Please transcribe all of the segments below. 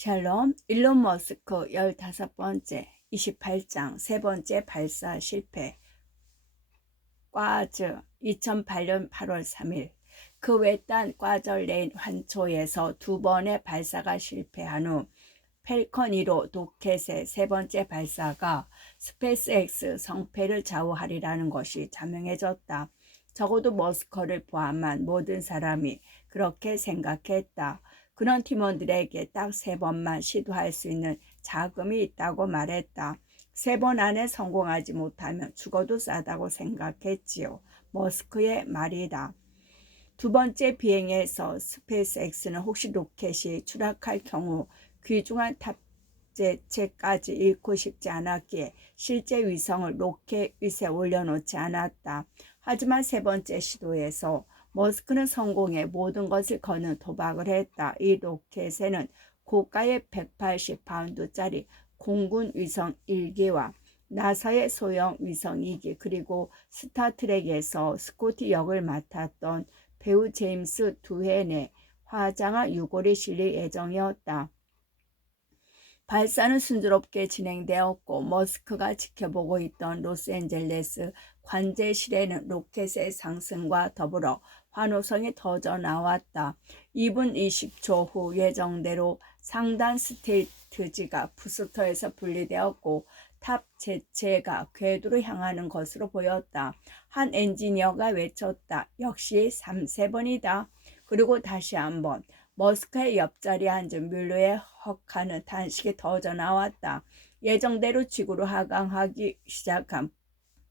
샬롬, 일론 머스크 15번째, 28장, 세 번째 발사 실패. 꽈즈, 2008년 8월 3일. 그 외딴 꽈절레인 환초에서 두 번의 발사가 실패한 후 펠컨 1호 로켓의 세 번째 발사가 스페이스X 성패를 좌우하리라는 것이 자명해졌다. 적어도 머스크를 포함한 모든 사람이 그렇게 생각했다. 그런 팀원들에게 딱 세 번만 시도할 수 있는 자금이 있다고 말했다. 세 번 안에 성공하지 못하면 죽어도 싸다고 생각했지요. 머스크의 말이다. 두 번째 비행에서 스페이스X는 혹시 로켓이 추락할 경우 귀중한 탑재체까지 잃고 싶지 않았기에 실제 위성을 로켓 위에 올려놓지 않았다. 하지만 세 번째 시도에서 머스크는 성공에 모든 것을 거는 도박을 했다. 이 로켓에는 고가의 180파운드짜리 공군 위성 1기와 나사의 소형 위성 2기 그리고 스타트rek에서 스코티 역을 맡았던 배우 제임스 두헨의 화장한 유골이 실릴 예정이었다. 발사는 순조롭게 진행되었고 머스크가 지켜보고 있던 로스앤젤레스 관제실에는 로켓의 상승과 더불어 환호성이 터져 나왔다. 2분 20초 후 예정대로 상단 스테이트지가 부스터에서 분리되었고 탑 제체가 궤도로 향하는 것으로 보였다. 한 엔지니어가 외쳤다. 역시 3번이다. 그리고 다시 한번 머스크의 옆자리에 앉은 뮬러의 헉하는 탄식이 터져 나왔다. 예정대로 지구로 하강하기 시작한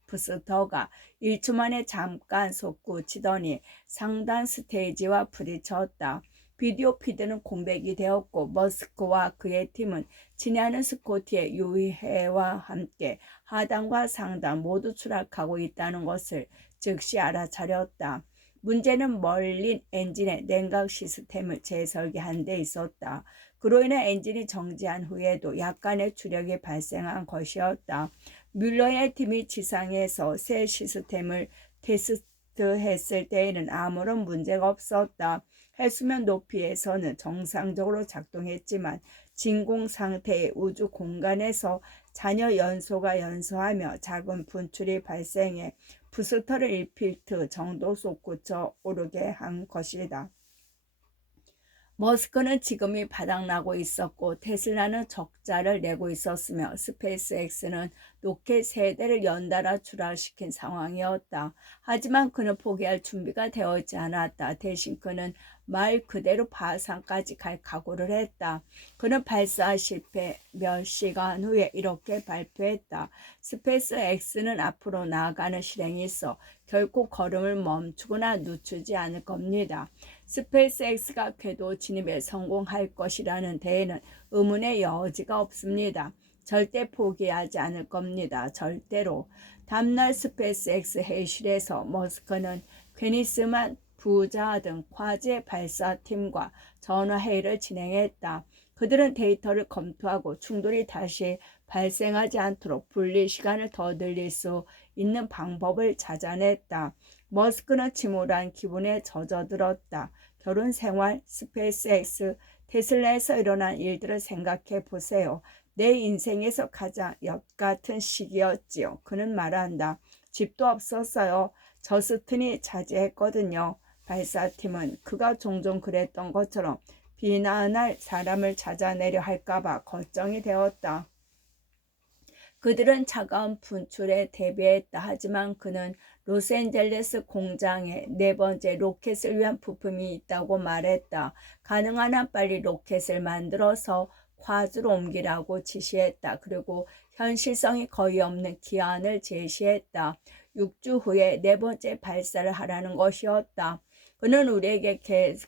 부스터가 1초 만에 잠깐 솟구치더니 상단 스테이지와 부딪혔다. 비디오 피드는 공백이 되었고 머스크와 그의 팀은 친애하는 스코티의 유해와 함께 하단과 상단 모두 추락하고 있다는 것을 즉시 알아차렸다. 문제는 멀린 엔진의 냉각 시스템을 재설계한 데 있었다. 그로 인해 엔진이 정지한 후에도 약간의 추력이 발생한 것이었다. 뮬러의 팀이 지상에서 새 시스템을 테스트했을 때에는 아무런 문제가 없었다. 해수면 높이에서는 정상적으로 작동했지만 진공 상태의 우주 공간에서 잔여 연소가 연소하며 작은 분출이 발생해 부스터를 1피트 정도 솟구쳐 오르게 한 것이다. 머스크는 지금이 바닥나고 있었고 테슬라는 적자를 내고 있었으며 스페이스X는 로켓 3대를 연달아 추락시킨 상황이었다. 하지만 그는 포기할 준비가 되어 있지 않았다. 대신 그는 말 그대로 파상까지 갈 각오를 했다. 그는 발사 실패 몇 시간 후에 이렇게 발표했다. 스페이스X는 앞으로 나아가는 실행이 있어 결코 걸음을 멈추거나 늦추지 않을 겁니다. 스페이스X가 궤도 진입에 성공할 것이라는 데에는 의문의 여지가 없습니다. 절대 포기하지 않을 겁니다. 절대로. 다음날 스페이스X 회의실에서 머스크는 괴니스만 부자 등 과제 발사팀과 전화회의를 진행했다. 그들은 데이터를 검토하고 충돌이 다시 발생하지 않도록 분리 시간을 더 늘릴 수 있는 방법을 찾아냈다. 머스크는 침울한 기분에 젖어들었다. 결혼 생활, 스페이스X, 테슬라에서 일어난 일들을 생각해 보세요. 내 인생에서 가장 엿같은 시기였지요. 그는 말한다. 집도 없었어요. 저스틴이 차지했거든요. 발사팀은 그가 종종 그랬던 것처럼 비난할 사람을 찾아내려 할까봐 걱정이 되었다. 그들은 차가운 분출에 대비했다. 하지만 그는 로스앤젤레스 공장에 네 번째 로켓을 위한 부품이 있다고 말했다. 가능한 한 빨리 로켓을 만들어서 콰즈로 옮기라고 지시했다. 그리고 현실성이 거의 없는 기한을 제시했다. 6주 후에 네 번째 발사를 하라는 것이었다. 그는 우리에게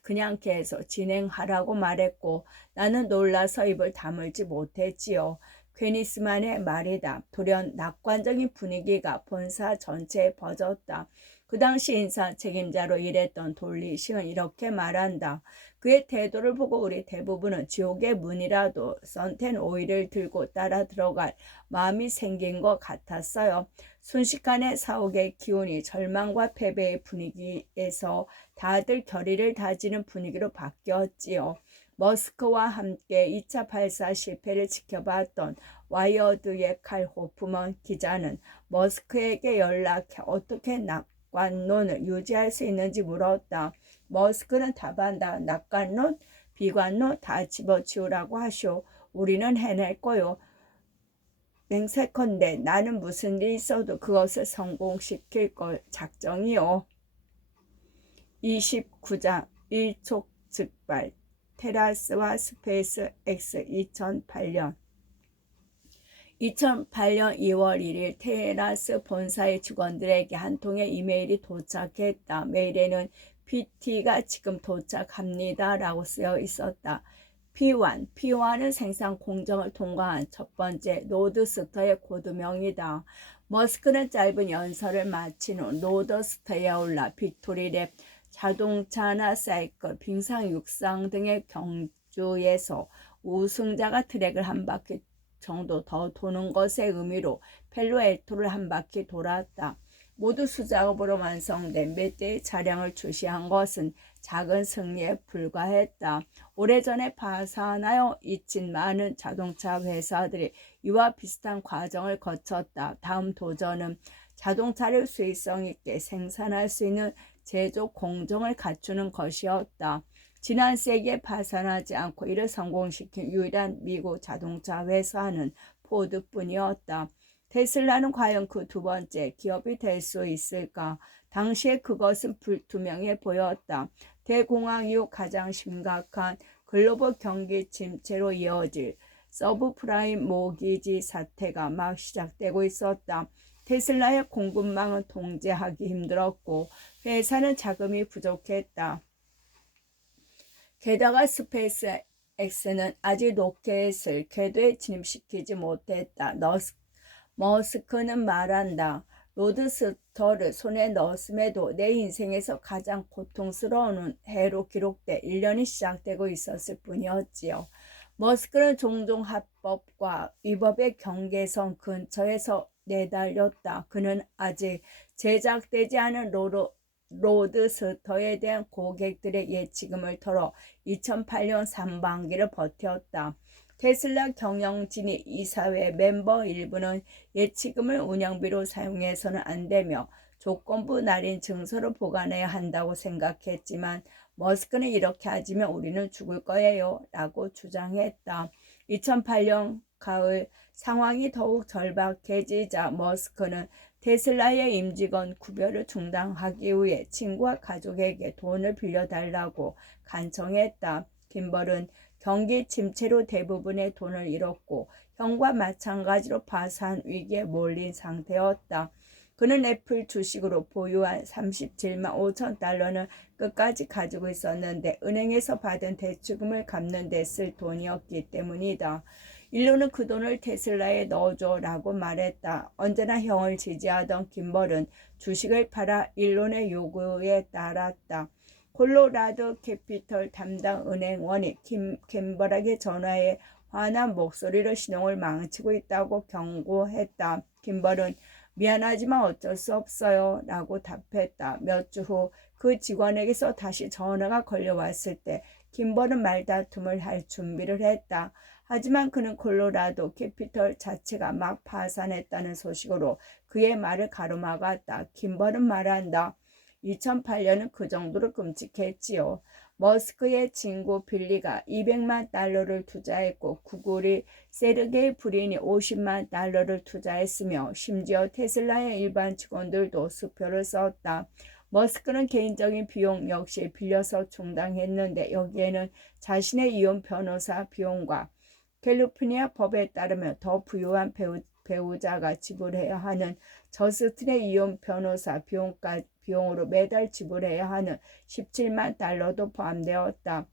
그냥 계속 진행하라고 말했고 나는 놀라서 입을 다물지 못했지요. 괴니스만의 말이다. 돌연 낙관적인 분위기가 본사 전체에 퍼졌다. 그 당시 인사 책임자로 일했던 돌리싱은 이렇게 말한다. 그의 태도를 보고 우리 대부분은 지옥의 문이라도 선텐 오일을 들고 따라 들어갈 마음이 생긴 것 같았어요. 순식간에 사옥의 기운이 절망과 패배의 분위기에서 다들 결의를 다지는 분위기로 바뀌었지요. 머스크와 함께 2차 발사 실패를 지켜봤던 와이어드의 칼 호프먼 기자는 머스크에게 연락해 어떻게 낙관론을 유지할 수 있는지 물었다. 머스크는 답한다. 낙관론, 비관론 다 집어치우라고 하쇼. 우리는 해낼 거요. 맹세컨대 나는 무슨 일이 있어도 그것을 성공시킬 걸 작정이요. 29장 일촉즉발 테라스와 스페이스 X 2008년 2월 1일 테라스 본사의 직원들에게 한 통의 이메일이 도착했다. 메일에는 PT가 지금 도착합니다 라고 쓰여 있었다. P1은 생산 공정을 통과한 첫 번째 로드스터의 코드명이다. 머스크는 짧은 연설을 마친 후 로드스터에 올라 빅토리랩 자동차나 사이클, 빙상, 육상 등의 경주에서 우승자가 트랙을 한 바퀴 정도 더 도는 것의 의미로 펠로엘토를 한 바퀴 돌았다. 모두 수작업으로 완성된 몇 대의 차량을 출시한 것은 작은 승리에 불과했다. 오래전에 파산하여 잊힌 많은 자동차 회사들이 이와 비슷한 과정을 거쳤다. 다음 도전은 자동차를 수익성 있게 생산할 수 있는 제조 공정을 갖추는 것이었다. 지난 세기에 파산하지 않고 이를 성공시킨 유일한 미국 자동차 회사는 포드뿐이었다. 테슬라는 과연 그 두 번째 기업이 될 수 있을까? 당시에 그것은 불투명해 보였다. 대공황 이후 가장 심각한 글로벌 경기 침체로 이어질 서브프라임 모기지 사태가 막 시작되고 있었다. 테슬라의 공급망은 통제하기 힘들었고 회사는 자금이 부족했다. 게다가 스페이스 X는 아직 로켓을 궤도에 진입시키지 못했다. 머스크는 말한다. 로드스터를 손에 넣었음에도 내 인생에서 가장 고통스러운 해로 기록돼 1년이 시작되고 있었을 뿐이었지요. 머스크는 종종 합법과 위법의 경계선 근처에서 내달렸다. 그는 아직 제작되지 않은 로드스터에 대한 고객들의 예치금을 털어 2008년 상반기를 버텼다. 테슬라 경영진이 이사회 멤버 일부는 예치금을 운영비로 사용해서는 안 되며 조건부 날인 증서를 보관해야 한다고 생각했지만 머스크는 이렇게 하지면 우리는 죽을 거예요 라고 주장했다. 2008년 가을 상황이 더욱 절박해지자 머스크는 테슬라의 임직원 구별을 중단하기 위해 친구와 가족에게 돈을 빌려달라고 간청했다. 김벌은 경기 침체로 대부분의 돈을 잃었고 형과 마찬가지로 파산 위기에 몰린 상태였다. 그는 애플 주식으로 보유한 37만 5천 달러는 끝까지 가지고 있었는데 은행에서 받은 대출금을 갚는 데 쓸 돈이었기 때문이다. 일론은 그 돈을 테슬라에 넣어줘 라고 말했다. 언제나 형을 지지하던 김벌은 주식을 팔아 일론의 요구에 따랐다. 콜로라도 캐피털 담당 은행원이 김벌에게 전화해 화난 목소리로 신용을 망치고 있다고 경고했다. 김벌은 미안하지만 어쩔 수 없어요 라고 답했다. 몇 주 후 그 직원에게서 다시 전화가 걸려왔을 때 김벌은 말다툼을 할 준비를 했다. 하지만 그는 콜로라도 캐피털 자체가 막 파산했다는 소식으로 그의 말을 가로막았다. 김벌은 말한다. 2008년은 그 정도로 끔찍했지요. 머스크의 친구 빌리가 200만 달러를 투자했고 구글이 세르게이 브린이 50만 달러를 투자했으며 심지어 테슬라의 일반 직원들도 수표를 썼다. 머스크는 개인적인 비용 역시 빌려서 충당했는데 여기에는 자신의 이혼 변호사 비용과 캘리포니아 법에 따르면 더 부유한 배우자가 지불해야 하는 저스틴의 이혼 변호사 비용으로 매달 지불해야 하는 17만 달러도 포함되었다.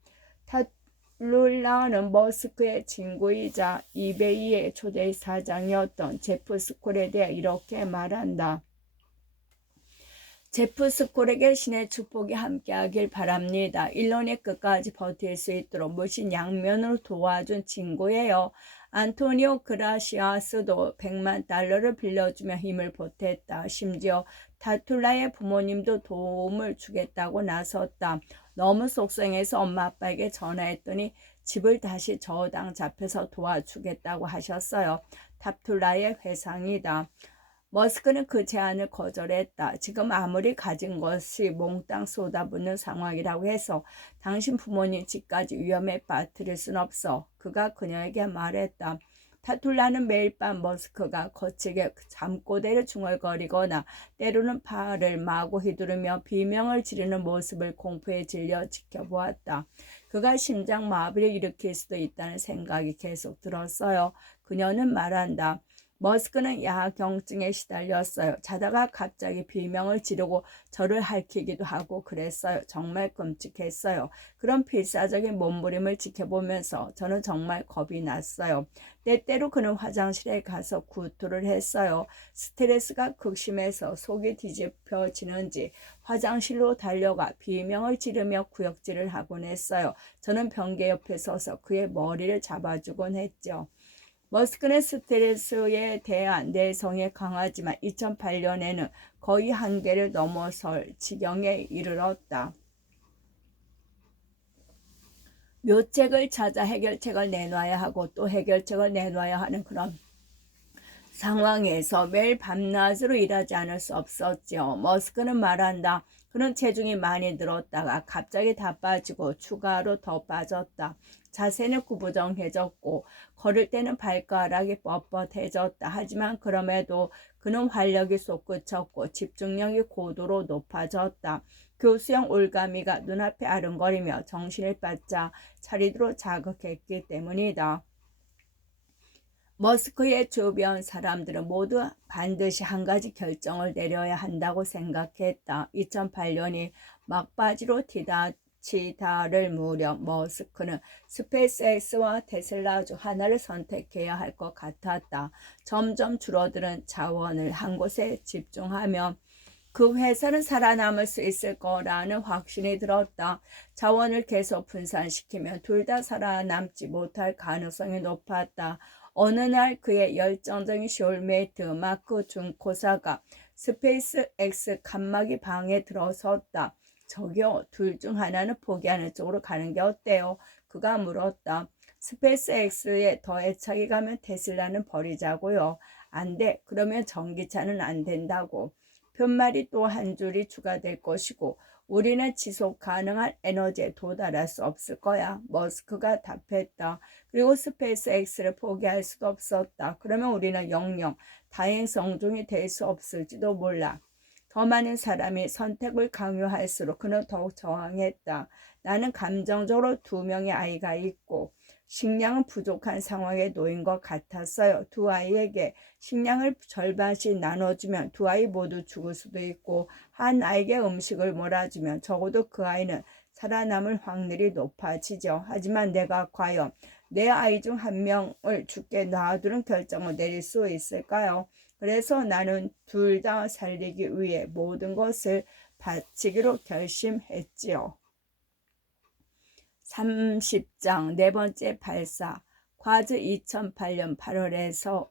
룰라는 머스크의 친구이자 이베이의 초대 사장이었던 제프 스콜에 대해 이렇게 말한다. 제프 스콜에게 신의 축복이 함께하길 바랍니다. 일론이 끝까지 버틸 수 있도록 물씬 양면으로 도와준 친구예요. 안토니오 그라시아스도 100만 달러를 빌려주며 힘을 보탰다. 심지어 타툴라의 부모님도 도움을 주겠다고 나섰다. 너무 속상해서 엄마 아빠에게 전화했더니 집을 다시 저당 잡혀서 도와주겠다고 하셨어요. 탑툴라의 회상이다. 머스크는 그 제안을 거절했다. 지금 아무리 가진 것이 몽땅 쏟아붓는 상황이라고 해서 당신 부모님 집까지 위험에 빠뜨릴 순 없어. 그가 그녀에게 말했다. 타툴라는 매일 밤 머스크가 거칠게 잠꼬대를 중얼거리거나 때로는 팔을 마구 휘두르며 비명을 지르는 모습을 공포에 질려 지켜보았다. 그가 심장 마비를 일으킬 수도 있다는 생각이 계속 들었어요. 그녀는 말한다. 머스크는 야경증에 시달렸어요. 자다가 갑자기 비명을 지르고 저를 핥히기도 하고 그랬어요. 정말 끔찍했어요. 그런 필사적인 몸부림을 지켜보면서 저는 정말 겁이 났어요. 때때로 그는 화장실에 가서 구토를 했어요. 스트레스가 극심해서 속이 뒤집혀지는지 화장실로 달려가 비명을 지르며 구역질을 하곤 했어요. 저는 변기 옆에 서서 그의 머리를 잡아주곤 했죠. 머스크는 스트레스에 대한 내성이 강하지만 2008년에는 거의 한계를 넘어설 지경에 이르렀다. 묘책을 찾아 해결책을 내놔야 하고 또 해결책을 내놔야 하는 그런 상황에서 매일 밤낮으로 일하지 않을 수 없었죠. 머스크는 말한다. 그는 체중이 많이 늘었다가 갑자기 다 빠지고 추가로 더 빠졌다. 자세는 구부정해졌고 걸을 때는 발가락이 뻣뻣해졌다. 하지만 그럼에도 그는 활력이 솟구쳤고 집중력이 고도로 높아졌다. 교수형 올가미가 눈앞에 아른거리며 정신을 바짝 차리도록 자극했기 때문이다. 머스크의 주변 사람들은 모두 반드시 한 가지 결정을 내려야 한다고 생각했다. 2008년이 막바지로 치다를 무렵 머스크는 스페이스X와 테슬라 중 하나를 선택해야 할 것 같았다. 점점 줄어드는 자원을 한 곳에 집중하면 그 회사는 살아남을 수 있을 거라는 확신이 들었다. 자원을 계속 분산시키면 둘 다 살아남지 못할 가능성이 높았다. 어느 날 그의 열정적인 쇼울메이트 마크 준코사가 스페이스 X 칸막이 방에 들어섰다. 저기요, 둘 중 하나는 포기하는 쪽으로 가는 게 어때요? 그가 물었다. 스페이스 X에 더 애착이 가면 테슬라는 버리자고요. 안 돼. 그러면 전기차는 안 된다고. 편말이 또 한 줄이 추가될 것이고 우리는 지속 가능한 에너지에 도달할 수 없을 거야. 머스크가 답했다. 그리고 스페이스 X를 포기할 수도 없었다. 그러면 우리는 영영 다행성종이 될 수 없을지도 몰라. 더 많은 사람이 선택을 강요할수록 그는 더욱 저항했다. 나는 감정적으로 2명의 아이가 있고 식량은 부족한 상황에 놓인 것 같았어요. 두 아이에게 식량을 절반씩 나눠주면 두 아이 모두 죽을 수도 있고 한 아이에게 음식을 몰아주면 적어도 그 아이는 살아남을 확률이 높아지죠. 하지만 내가 과연 내 아이 중 한 명을 죽게 놔두는 결정을 내릴 수 있을까요? 그래서 나는 둘 다 살리기 위해 모든 것을 바치기로 결심했지요. 30장 네 번째 발사 과즈 2008년 8월에서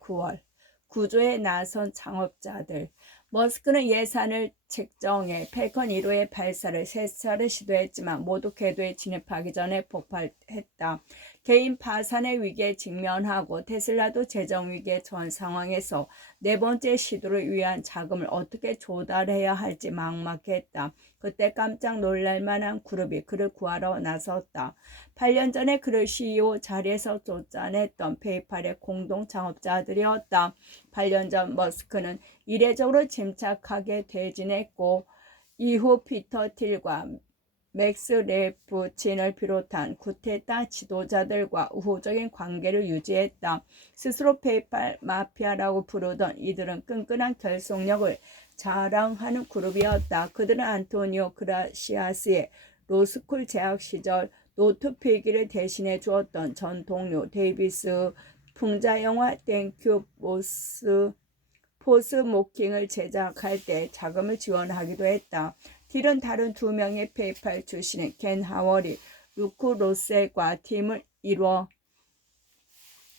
9월 구조에 나선 창업자들 머스크는 예산을 책정해 펠컨 1호의 발사를 3차례 시도했지만 모두 궤도에 진입하기 전에 폭발했다. 개인 파산의 위기에 직면하고 테슬라도 재정 위기에 처한 상황에서 네 번째 시도를 위한 자금을 어떻게 조달해야 할지 막막했다. 그때 깜짝 놀랄 만한 그룹이 그를 구하러 나섰다. 8년 전에 그를 CEO 자리에서 쫓아냈던 페이팔의 공동 창업자들이었다. 8년 전 머스크는 이례적으로 침착하게 퇴진했고 이후 피터 틸과 맥스 레프친을 비롯한 구테타 지도자들과 우호적인 관계를 유지했다. 스스로 페이팔 마피아라고 부르던 이들은 끈끈한 결속력을 자랑하는 그룹이었다. 그들은 안토니오 그라시아스의 로스쿨 재학 시절 노트 필기를 대신해 주었던 전 동료 데이비스 풍자영화 땡큐 포스 모킹을 제작할 때 자금을 지원하기도 했다. 딜은 다른 2명의 페이팔 출신인 켄 하월이 루크 로셀과 팀을 이루어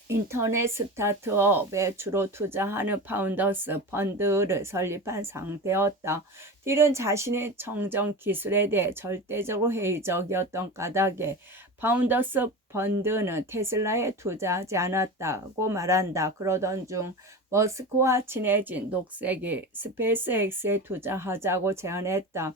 인터넷 스타트업에 주로 투자하는 파운더스 펀드를 설립한 상태였다. 딜은 자신의 청정 기술에 대해 절대적으로 회의적이었던 까닭에 파운더스 펀드는 테슬라에 투자하지 않았다고 말한다. 그러던 중 머스크와 친해진 녹색이 스페이스X에 투자하자고 제안했다.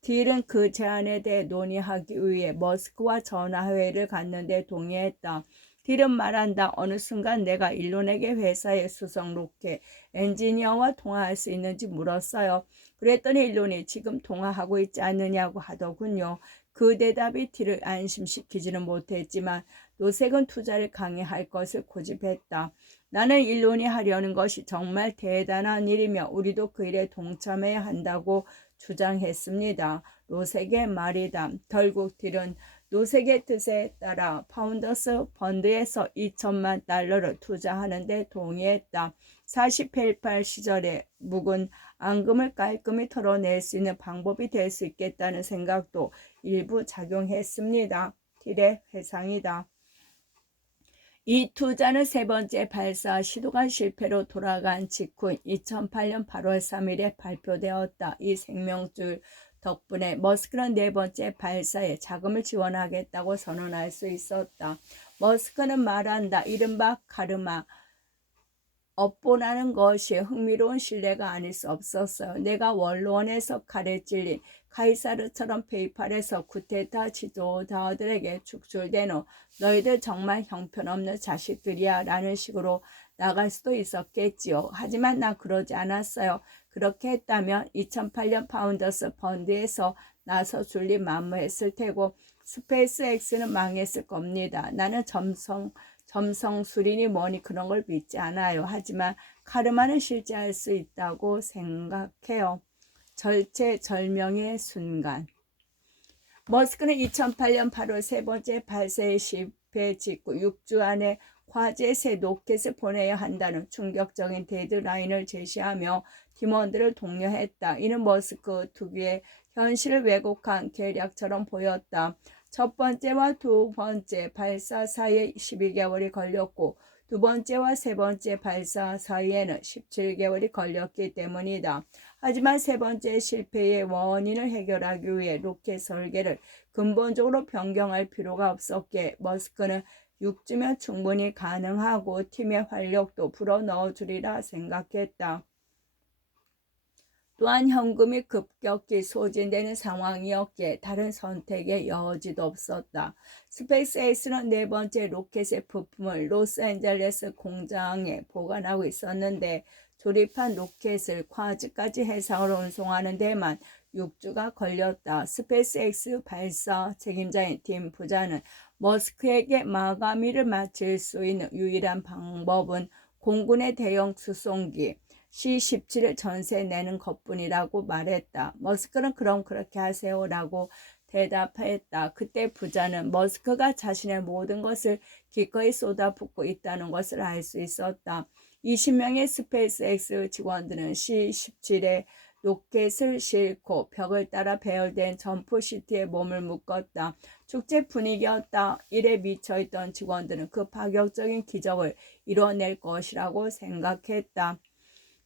딜은 그 제안에 대해 논의하기 위해 머스크와 전화회의를 갖는데 동의했다. 딜은 말한다. 어느 순간 내가 일론에게 회사의 수석 로켓 엔지니어와 통화할 수 있는지 물었어요. 그랬더니 일론이 지금 통화하고 있지 않느냐고 하더군요. 그 대답이 딜을 안심시키지는 못했지만 노색은 투자를 강행할 것을 고집했다. 나는 일론이 하려는 것이 정말 대단한 일이며 우리도 그 일에 동참해야 한다고 주장했습니다. 노색의 말이다. 결국 딜은 노색의 뜻에 따라 파운더스 펀드에서 2천만 달러를 투자하는 데 동의했다. 4088 시절에 묵은 앙금을 깔끔히 털어낼 수 있는 방법이 될 수 있겠다는 생각도 일부 작용했습니다. 딜의 회상이다. 이 투자는 세 번째 발사 시도가 실패로 돌아간 직후 2008년 8월 3일에 발표되었다. 이 생명줄 덕분에 머스크는 네 번째 발사에 자금을 지원하겠다고 선언할 수 있었다. 머스크는 말한다. 이른바 카르마 업보라는 것이 흥미로운 신뢰가 아닐 수 없었어요. 내가 원로원에서 칼에 찔린 카이사르처럼 페이팔에서 쿠데타 지도자들에게 축출된 후 너희들 정말 형편없는 자식들이야 라는 식으로 나갈 수도 있었겠지요. 하지만 난 그러지 않았어요. 그렇게 했다면 2008년 파운더스 펀드에서 나서줄 리 만무했을 테고 스페이스X는 망했을 겁니다. 나는 점성술이니 뭐니 그런 걸 믿지 않아요. 하지만 카르마는 실제할 수 있다고 생각해요. 절체절명의 순간. 머스크는 2008년 8월 세 번째 발사의 실패 직후 6주 안에 화재 새 로켓을 보내야 한다는 충격적인 데드라인을 제시하며 팀원들을 독려했다. 이는 머스크 특유의 현실을 왜곡한 계략처럼 보였다. 첫 번째와 두 번째 발사 사이에 12개월이 걸렸고 두 번째와 세 번째 발사 사이에는 17개월이 걸렸기 때문이다. 하지만 세 번째 실패의 원인을 해결하기 위해 로켓 설계를 근본적으로 변경할 필요가 없었기에 머스크는 6주면 충분히 가능하고 팀의 활력도 불어넣어 주리라 생각했다. 또한 현금이 급격히 소진되는 상황이었기에 다른 선택의 여지도 없었다. 스페이스X는 네 번째 로켓의 부품을 로스앤젤레스 공장에 보관하고 있었는데 조립한 로켓을 쿼즈까지 해상으로 운송하는 데만 6주가 걸렸다. 스페이스X 발사 책임자인 팀 부자는 머스크에게 마감일을 맞출 수 있는 유일한 방법은 공군의 대형 수송기 C-17을 전세 내는 것뿐이라고 말했다. 머스크는 그럼 그렇게 하세요 라고 대답했다. 그때 부자는 머스크가 자신의 모든 것을 기꺼이 쏟아붓고 있다는 것을 알 수 있었다. 20명의 스페이스X 직원들은 C-17에 로켓을 싣고 벽을 따라 배열된 점프시트에 몸을 묶었다. 축제 분위기였다. 일에 미쳐있던 직원들은 그 파격적인 기적을 이뤄낼 것이라고 생각했다.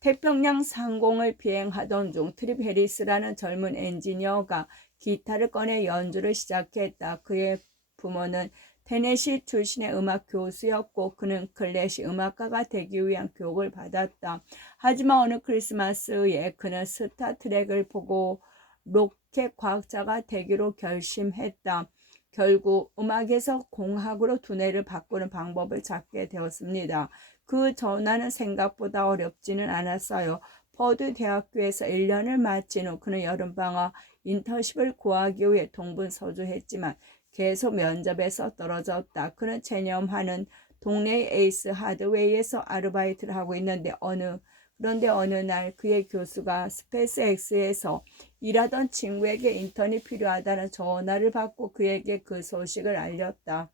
태평양 상공을 비행하던 중 트립 해리스라는 젊은 엔지니어가 기타를 꺼내 연주를 시작했다. 그의 부모는 테네시 출신의 음악 교수였고 그는 클래식 음악가가 되기 위한 교육을 받았다. 하지만 어느 크리스마스에 그는 스타트랙을 보고 로켓 과학자가 되기로 결심했다. 결국 음악에서 공학으로 두뇌를 바꾸는 방법을 찾게 되었습니다. 그 전화는 생각보다 어렵지는 않았어요. 퍼드 대학교에서 1년을 마친 후 그는 여름방학 인턴십을 구하기 위해 동분서주했지만 계속 면접에서 떨어졌다. 그는 체념하는 동네의 에이스 하드웨이에서 아르바이트를 하고 있는데 그런데 어느 날 그의 교수가 스페이스X에서 일하던 친구에게 인턴이 필요하다는 전화를 받고 그에게 그 소식을 알렸다.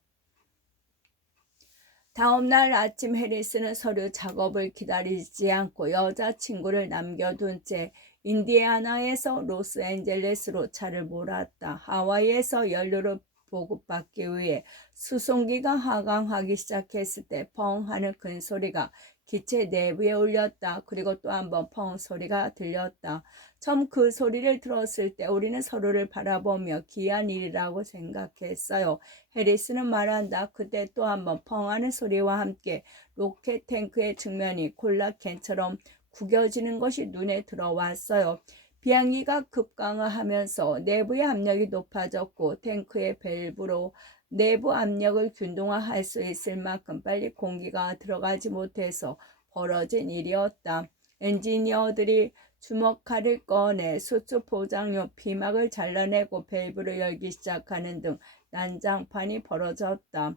다음날 아침 해리스는 서류 작업을 기다리지 않고 여자친구를 남겨둔 채 인디애나에서 로스앤젤레스로 차를 몰았다. 하와이에서 연료를 보급받기 위해 수송기가 하강하기 시작했을 때 펑 하는 큰 소리가 기체 내부에 울렸다. 그리고 또 한 번 펑 소리가 들렸다. 처음 그 소리를 들었을 때 우리는 서로를 바라보며 기이한 일이라고 생각했어요. 해리스는 말한다. 그때 또 한 번 펑하는 소리와 함께 로켓 탱크의 측면이 콜라캔처럼 구겨지는 것이 눈에 들어왔어요. 비행기가 급강하하면서 내부의 압력이 높아졌고 탱크의 밸브로 내부 압력을 균등화할 수 있을 만큼 빨리 공기가 들어가지 못해서 벌어진 일이었다. 엔지니어들이 주먹칼을 꺼내 수축 포장용 피막을 잘라내고 밸브를 열기 시작하는 등 난장판이 벌어졌다.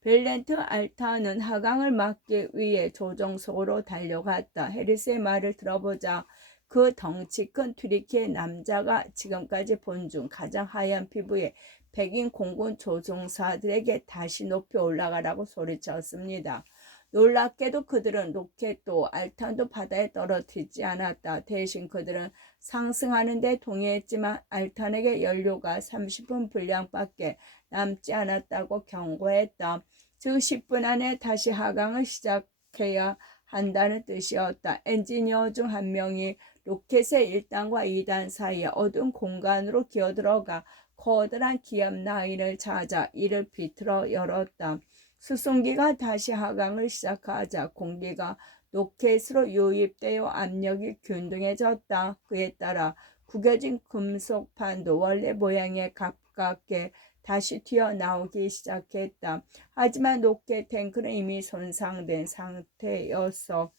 벨렌트 알타는 하강을 막기 위해 조종석으로 달려갔다. 해리스의 말을 들어보자 그 덩치 큰 튀르키예 남자가 지금까지 본 중 가장 하얀 피부의 백인 공군 조종사들에게 다시 높이 올라가라고 소리쳤습니다. 놀랍게도 그들은 로켓도 알탄도 바다에 떨어뜨리지 않았다. 대신 그들은 상승하는 데 동의했지만 알탄에게 연료가 30분 분량밖에 남지 않았다고 경고했다. 즉 10분 안에 다시 하강을 시작해야 한다는 뜻이었다. 엔지니어 중 한 명이 로켓의 1단과 2단 사이에 어두운 공간으로 기어들어가 커다란 기압 라인을 찾아 이를 비틀어 열었다. 수송기가 다시 하강을 시작하자 공기가 로켓으로 유입되어 압력이 균등해졌다. 그에 따라 구겨진 금속판도 원래 모양에 가깝게 다시 튀어나오기 시작했다. 하지만 로켓 탱크는 이미 손상된 상태였어.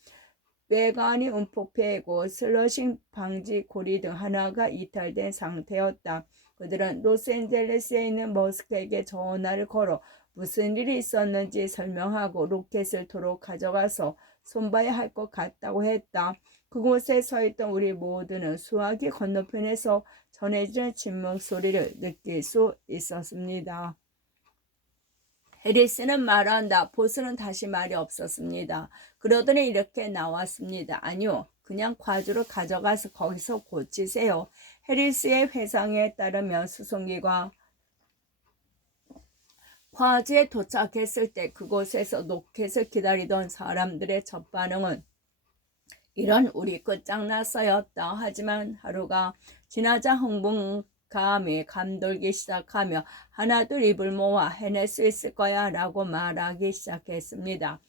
외관이 움푹 패고 슬러싱 방지 고리 등 하나가 이탈된 상태였다. 그들은 로스앤젤레스에 있는 머스크에게 전화를 걸어 무슨 일이 있었는지 설명하고 로켓을 도로 가져가서 손봐야 할 것 같다고 했다. 그곳에 서 있던 우리 모두는 수화기 건너편에서 전해지는 침묵 소리를 느낄 수 있었습니다. 해리스는 말한다. 보스는 다시 말이 없었습니다. 그러더니 이렇게 나왔습니다. 아니요. 그냥 과주로 가져가서 거기서 고치세요. 해리스의 회상에 따르면 수송기가 과주에 도착했을 때 그곳에서 로켓을 기다리던 사람들의 첫 반응은 이런 우리 끝장났어였다. 하지만 하루가 지나자 흥분감이 감돌기 시작하며 하나둘 입을 모아 해낼 수 있을 거야 라고 말하기 시작했습니다.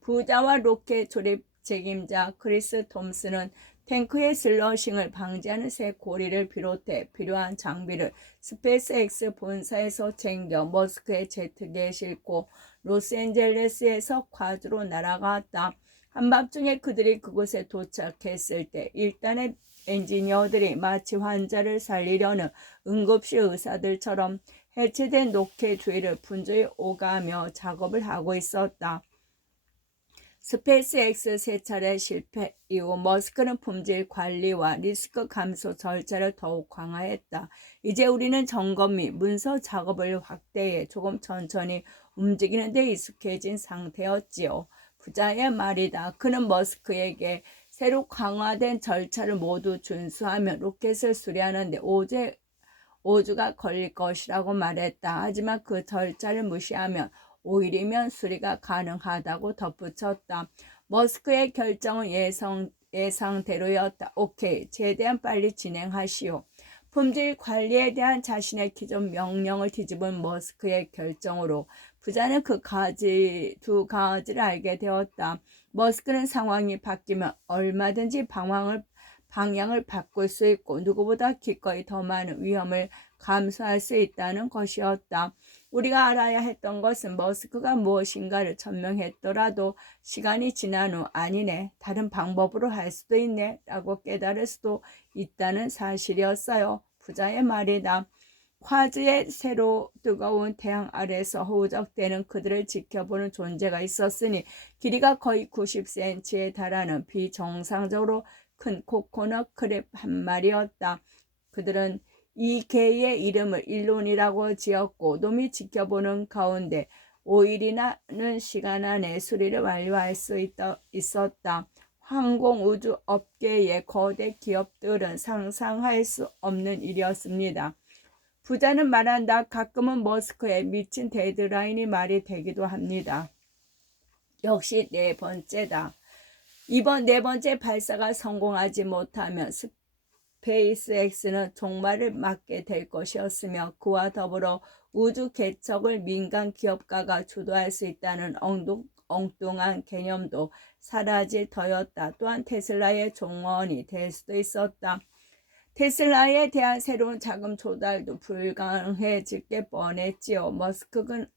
부자와 로켓 조립 책임자 크리스 톰슨은 탱크의 슬러싱을 방지하는 새 고리를 비롯해 필요한 장비를 스페이스X 본사에서 챙겨 머스크의 제트기에 싣고 로스앤젤레스에서 과주로 날아갔다. 한밤중에 그들이 그곳에 도착했을 때 일단의 엔지니어들이 마치 환자를 살리려는 응급실 의사들처럼 해체된 로켓 주위를 분주히 오가며 작업을 하고 있었다. 스페이스X 세 차례 실패 이후 머스크는 품질 관리와 리스크 감소 절차를 더욱 강화했다. 이제 우리는 점검 및 문서 작업을 확대해 조금 천천히 움직이는 데 익숙해진 상태였지요. 부자의 말이다. 그는 머스크에게 새로 강화된 절차를 모두 준수하면 로켓을 수리하는데 5주가 걸릴 것이라고 말했다. 하지만 그 절차를 무시하면 5일이면 수리가 가능하다고 덧붙였다. 머스크의 결정은 예상대로였다. 오케이, 최대한 빨리 진행하시오. 품질 관리에 대한 자신의 기존 명령을 뒤집은 머스크의 결정으로 부자는 두 가지를 알게 되었다. 머스크는 상황이 바뀌면 얼마든지 방향을 바꿀 수 있고 누구보다 기꺼이 더 많은 위험을 감수할 수 있다는 것이었다. 우리가 알아야 했던 것은 머스크가 무엇인가를 천명했더라도 시간이 지난 후 아니네, 다른 방법으로 할 수도 있네 라고 깨달을 수도 있다는 사실이었어요. 부자의 말이다. 과주의 새로 뜨거운 태양 아래서 허우적대는 그들을 지켜보는 존재가 있었으니 길이가 거의 90cm에 달하는 비정상적으로 큰 코코넛 크랩 한 마리였다. 그들은 이 개의 이름을 일론이라고 지었고 놈이 지켜보는 가운데 5일이라는 시간 안에 수리를 완료할 수 있었다. 항공우주 업계의 거대 기업들은 상상할 수 없는 일이었습니다. 부자는 말한다. 가끔은 머스크의 미친 데드라인이 말이 되기도 합니다. 역시 네 번째다. 이번 네 번째 발사가 성공하지 못하면 스페이스X는 종말을 맞게 될 것이었으며 그와 더불어 우주 개척을 민간 기업가가 주도할 수 있다는 엉뚱한 개념도 사라질 터였다. 또한 테슬라의 종언이 될 수도 있었다. 테슬라에 대한 새로운 자금 조달도 불가능해질 게 뻔했지요.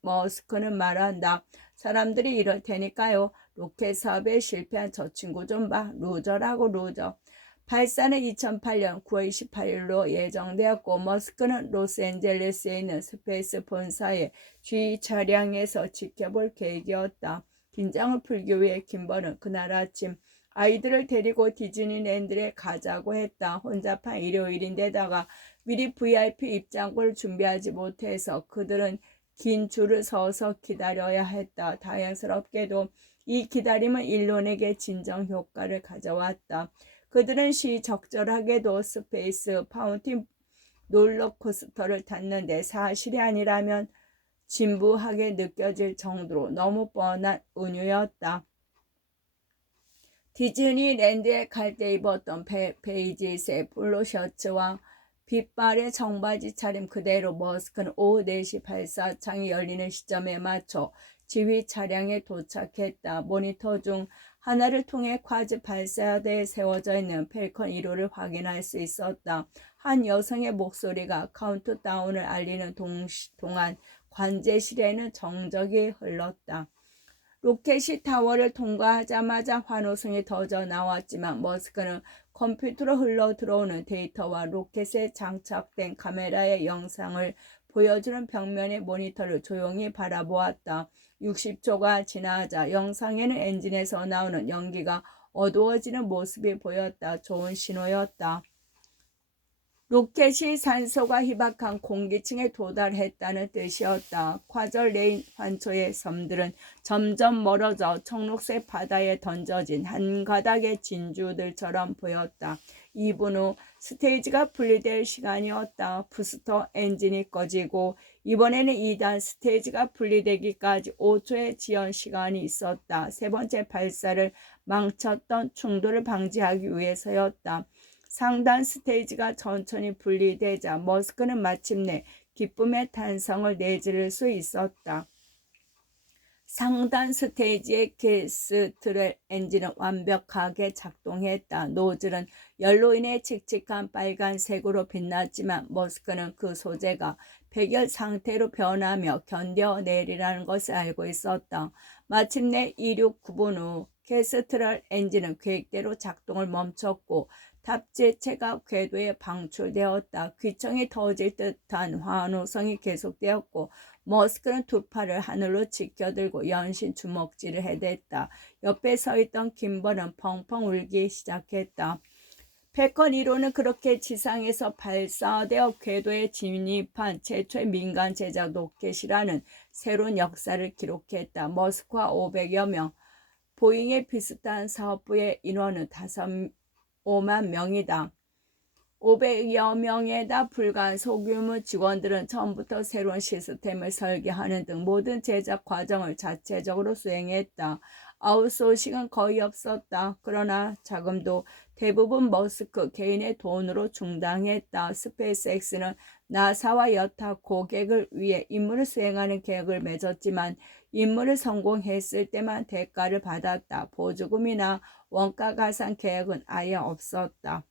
머스크는 말한다. 사람들이 이럴 테니까요. 로켓 사업에 실패한 저 친구 좀 봐. 루저라고 루저. 발사는 2008년 9월 28일로 예정되었고 머스크는 로스앤젤레스에 있는 스페이스 본사의 G 차량에서 지켜볼 계획이었다. 긴장을 풀기 위해 김버는 그날 아침 아이들을 데리고 디즈니랜드에 가자고 했다. 혼잡한 일요일인데다가 미리 VIP 입장권을 준비하지 못해서 그들은 긴 줄을 서서 기다려야 했다. 다행스럽게도 이 기다림은 일론에게 진정 효과를 가져왔다. 그들은 시적절하게도 스페이스 파운틴 롤러코스터를 탔는데 사실이 아니라면 진부하게 느껴질 정도로 너무 뻔한 은유였다. 디즈니랜드에 갈 때 입었던 베이지색 폴로 셔츠와 빗발의 청바지 차림 그대로 머스크는 오후 4시 발사창이 열리는 시점에 맞춰 지휘 차량에 도착했다. 모니터 중 하나를 통해 쿼드 발사대에 세워져 있는 펠컨 1호를 확인할 수 있었다. 한 여성의 목소리가 카운트다운을 알리는 동안 관제실에는 정적이 흘렀다. 로켓이 타워를 통과하자마자 환호성이 터져 나왔지만 머스크는 컴퓨터로 흘러 들어오는 데이터와 로켓에 장착된 카메라의 영상을 보여주는 벽면의 모니터를 조용히 바라보았다. 60초가 지나자 영상에는 엔진에서 나오는 연기가 어두워지는 모습이 보였다. 좋은 신호였다. 로켓이 산소가 희박한 공기층에 도달했다는 뜻이었다. 쿼절 레인 환초의 섬들은 점점 멀어져 청록색 바다에 던져진 한 가닥의 진주들처럼 보였다. 2분 후 스테이지가 분리될 시간이었다. 부스터 엔진이 꺼지고 이번에는 2단 스테이지가 분리되기까지 5초의 지연 시간이 있었다. 세 번째 발사를 망쳤던 충돌을 방지하기 위해서였다. 상단 스테이지가 천천히 분리되자 머스크는 마침내 기쁨의 탄성을 내지를 수 있었다. 상단 스테이지의 게스트럴 엔진은 완벽하게 작동했다. 노즐은 열로 인해 칙칙한 빨간색으로 빛났지만 머스크는 그 소재가 백열 상태로 변하며 견뎌내리라는 것을 알고 있었다. 마침내 269분 후 게스트럴 엔진은 계획대로 작동을 멈췄고 탑재체가 궤도에 방출되었다. 귀청이 터질 듯한 환호성이 계속되었고 머스크는 두 팔을 하늘로 지켜들고 연신 주먹질을 해댔다. 옆에 서있던 김버는 펑펑 울기 시작했다. 펠컨 1호는 그렇게 지상에서 발사되어 궤도에 진입한 최초의 민간 제작 로켓이라는 새로운 역사를 기록했다. 머스크와 500여 명, 보잉의 비슷한 사업부의 인원은 5만 명이다. 500여 명에다 불과한 소규모 직원들은 처음부터 새로운 시스템을 설계하는 등 모든 제작 과정을 자체적으로 수행했다. 아웃소싱은 거의 없었다. 그러나 자금도 대부분 머스크 개인의 돈으로 충당했다. 스페이스X는 나사와 여타 고객을 위해 임무를 수행하는 계획을 맺었지만 임무를 성공했을 때만 대가를 받았다. 보조금이나 원가 가산 계획은 아예 없었다.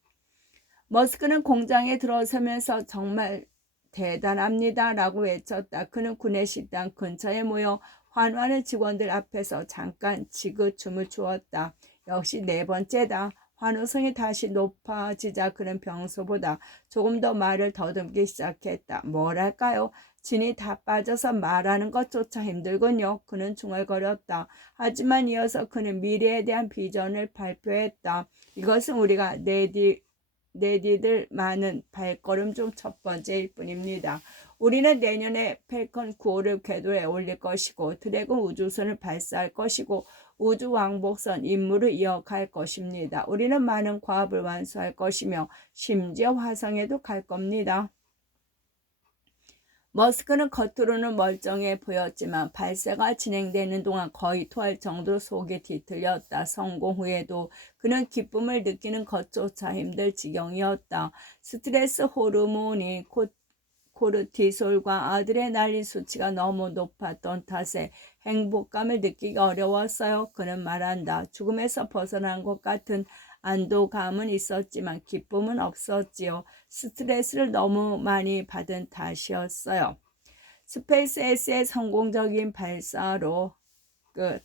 머스크는 공장에 들어서면서 정말 대단합니다 라고 외쳤다. 그는 구내 식당 근처에 모여 환호하는 직원들 앞에서 잠깐 지그춤을 추었다. 역시 네 번째다. 환호성이 다시 높아지자 그는 평소보다 조금 더 말을 더듬기 시작했다. 뭐랄까요? 진이 다 빠져서 말하는 것조차 힘들군요. 그는 중얼거렸다. 하지만 이어서 그는 미래에 대한 비전을 발표했다. 이것은 우리가 내디딜 많은 발걸음 중 첫 번째일 뿐입니다. 우리는 내년에 펠컨 9호를 궤도에 올릴 것이고 드래곤 우주선을 발사할 것이고 우주 왕복선 임무를 이어갈 것입니다. 우리는 많은 과업을 완수할 것이며 심지어 화성에도 갈 겁니다. 머스크는 겉으로는 멀쩡해 보였지만 발사가 진행되는 동안 거의 토할 정도로 속이 뒤틀렸다. 성공 후에도 그는 기쁨을 느끼는 것조차 힘들 지경이었다. 스트레스 호르몬이 코르티솔과 아드레날린 수치가 너무 높았던 탓에 행복감을 느끼기 어려웠어요. 그는 말한다. 죽음에서 벗어난 것 같은 안도감은 있었지만 기쁨은 없었지요. 스트레스를 너무 많이 받은 탓이었어요. 스페이스 X의 성공적인 발사로 끝.